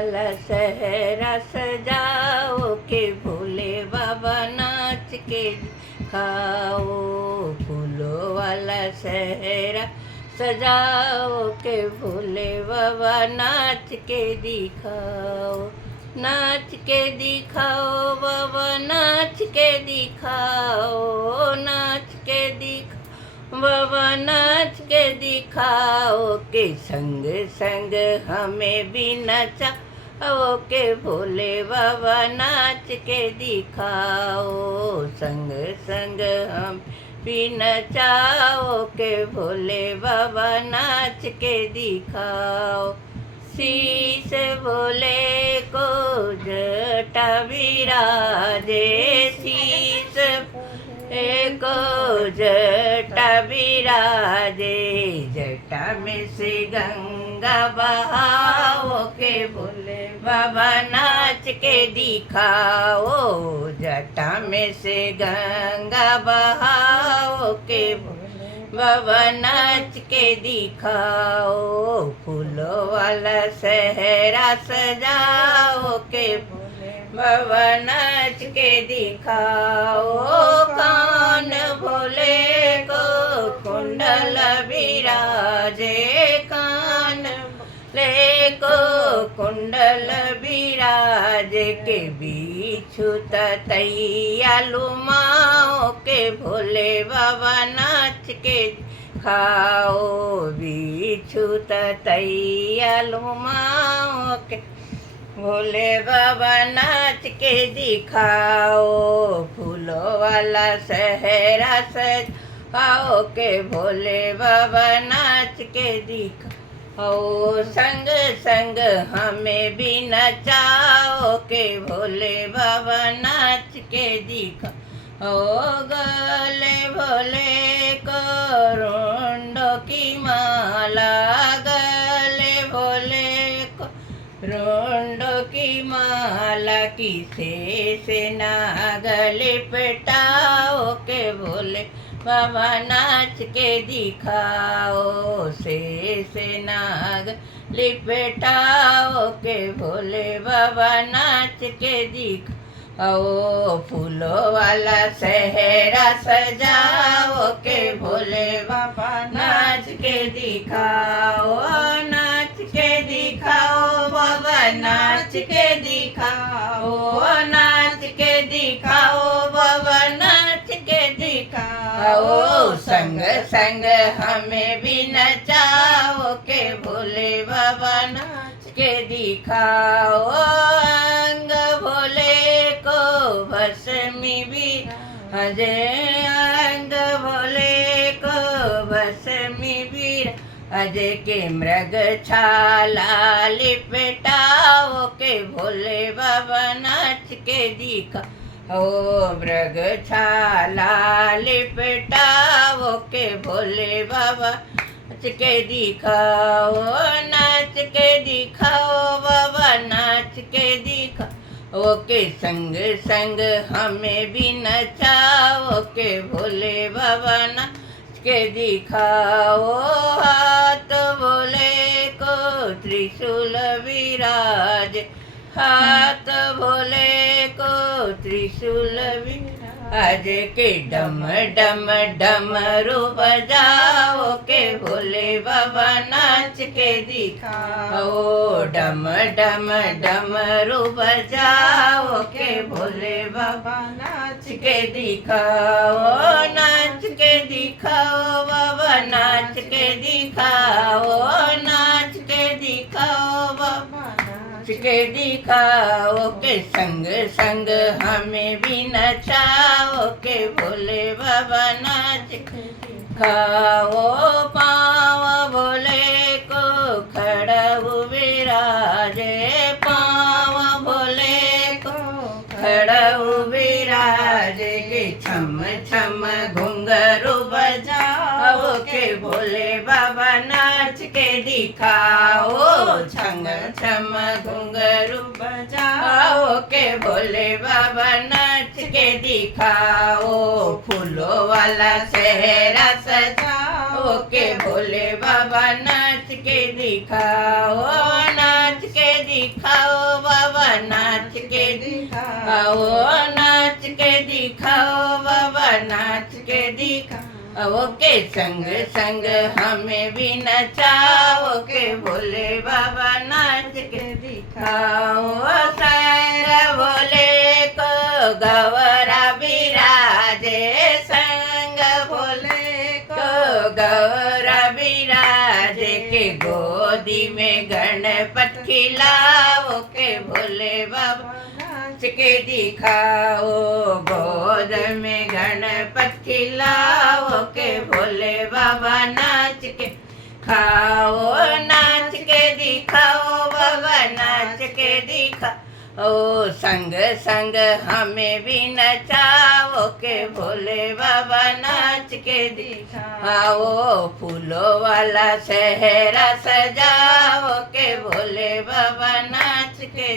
वाला सहरा सजाओ के भोले बाबा नाच के दिखाओ। फूलों वाला सहरा सजाओ के भोले बाबा नाच के दिखाओ। नाच के दिखाओ बाबा नाच के दिखाओ। नाच के दिखाओ बाबा नाच के दिखाओ के संग संग हमें भी नचा के भोले बाबा नाच के दिखाओ। संग संग हम भी नचाओ के भोले बाबा नाच के दिखाओ। शीश भोले को जटा विराजे। शीश को जटा विराजे। जटा में से गंगा बहाओ के भोले बाबा नाच के दिखाओ। जटा में से गंगा बहाओ के भोले बाबा नाच के दिखाओ। फूलों वाला सहरा सजाओ के भोले बाबा नाच के दिखाओ। कान भोले को कुंडल विराजे। कान भोले को कुंडल विराजे के बिच्छू तैया लुमाओ के भोले बाबा नाच के खाओ। बिच्छू तैया लुमाओ के भोले बाबा नाच के दिखाओ। फूलों वाला सहरा सजाओ के भोले बाबा नाच के दिखाओ। संग संग हमें भी नचाओ के भोले बाबा नाच के दिखाओ। गले भोले को रुंडों की माला। गले भोले को रुंडों की माला किसे से नागले पेटाओ के भोले बाबा नाच के दिखाओ। से नाग लिपटाओ के भोले बाबा नाच के दिखाओ। फूलों वाला सहरा सजाओ के भोले बाबा नाच के दिखाओ। नाच के दिखाओ बाबा नाच के दिखाओ। नाच के दिखाओ बाबा नाच के दिखाओ। संग संग हमें भी नचाओ के भोले बाबा नाच के दिखाओ। अंग भोले को भस्मी भी अजे। अंग भोले को भस्मी भी अजय के मृग छाला लिपटाओ के भोले बाबा नाच के दिखाओ। मृग छाला लिपटाओ के भोले बाबा नाच के दिखाओ। नाच के दिखाओ बाबा नाच के दिखाओ के संग संग हमें भी नचाओ के भोले बाबा नाच के दिखाओ। हाथ भोले को त्रिशूल विराज। हाथ भोले को त्रिशूल विराज के डम डम डमरू बजाओ के भोले बाबा नाच के दिखाओ। डम डम डमरू बजाओ के भोले बाबा नाच के दिखाओ। नाच के दिखाओ बाबा नाच के दिखाओ। नाच के दिखाओ बाबा नाच के दिखाओ के संग संग हमें भी नचाओ के भोले बाबा नाच के दिखाओ। पाँव भोले को खड़ाऊ विराजे। पाँव भोले को खड़ाऊ विराजे के छम छम घुंघरू बजाओ के भोले बाबा नाच के दिखाओ। छम छम घुंघरू बजाओ के भोले बाबा नाच के दिखाओ। फूलों वाला सहरा सजाओ के भोले बाबा नाच के दिखाओ। नाच के दिखाओ बाबा नाच के दिखाओ, नाच के दिखाओ बाबा नाच के दिखाओ के संग संग हमें भी नचाओ के भोले बाबा नाच के दिखाओ। संग भोले को गौरा बिराजे, संग भोले को गौरा बिराजे के गोदी में गणपत खिलाओ के भोले बाबा नाच के दिखाओ। गोद में गणपत खिलाओ के भोले बाबा नाच के खाओ, नाच के दिखाओ बाबा नाच के दिखाओ। ओ संग संग हमें भी नचाओ के भोले बाबा नाच के दिखाओ। फूलों वाला सहरा सजाओ के भोले बाबा नाच के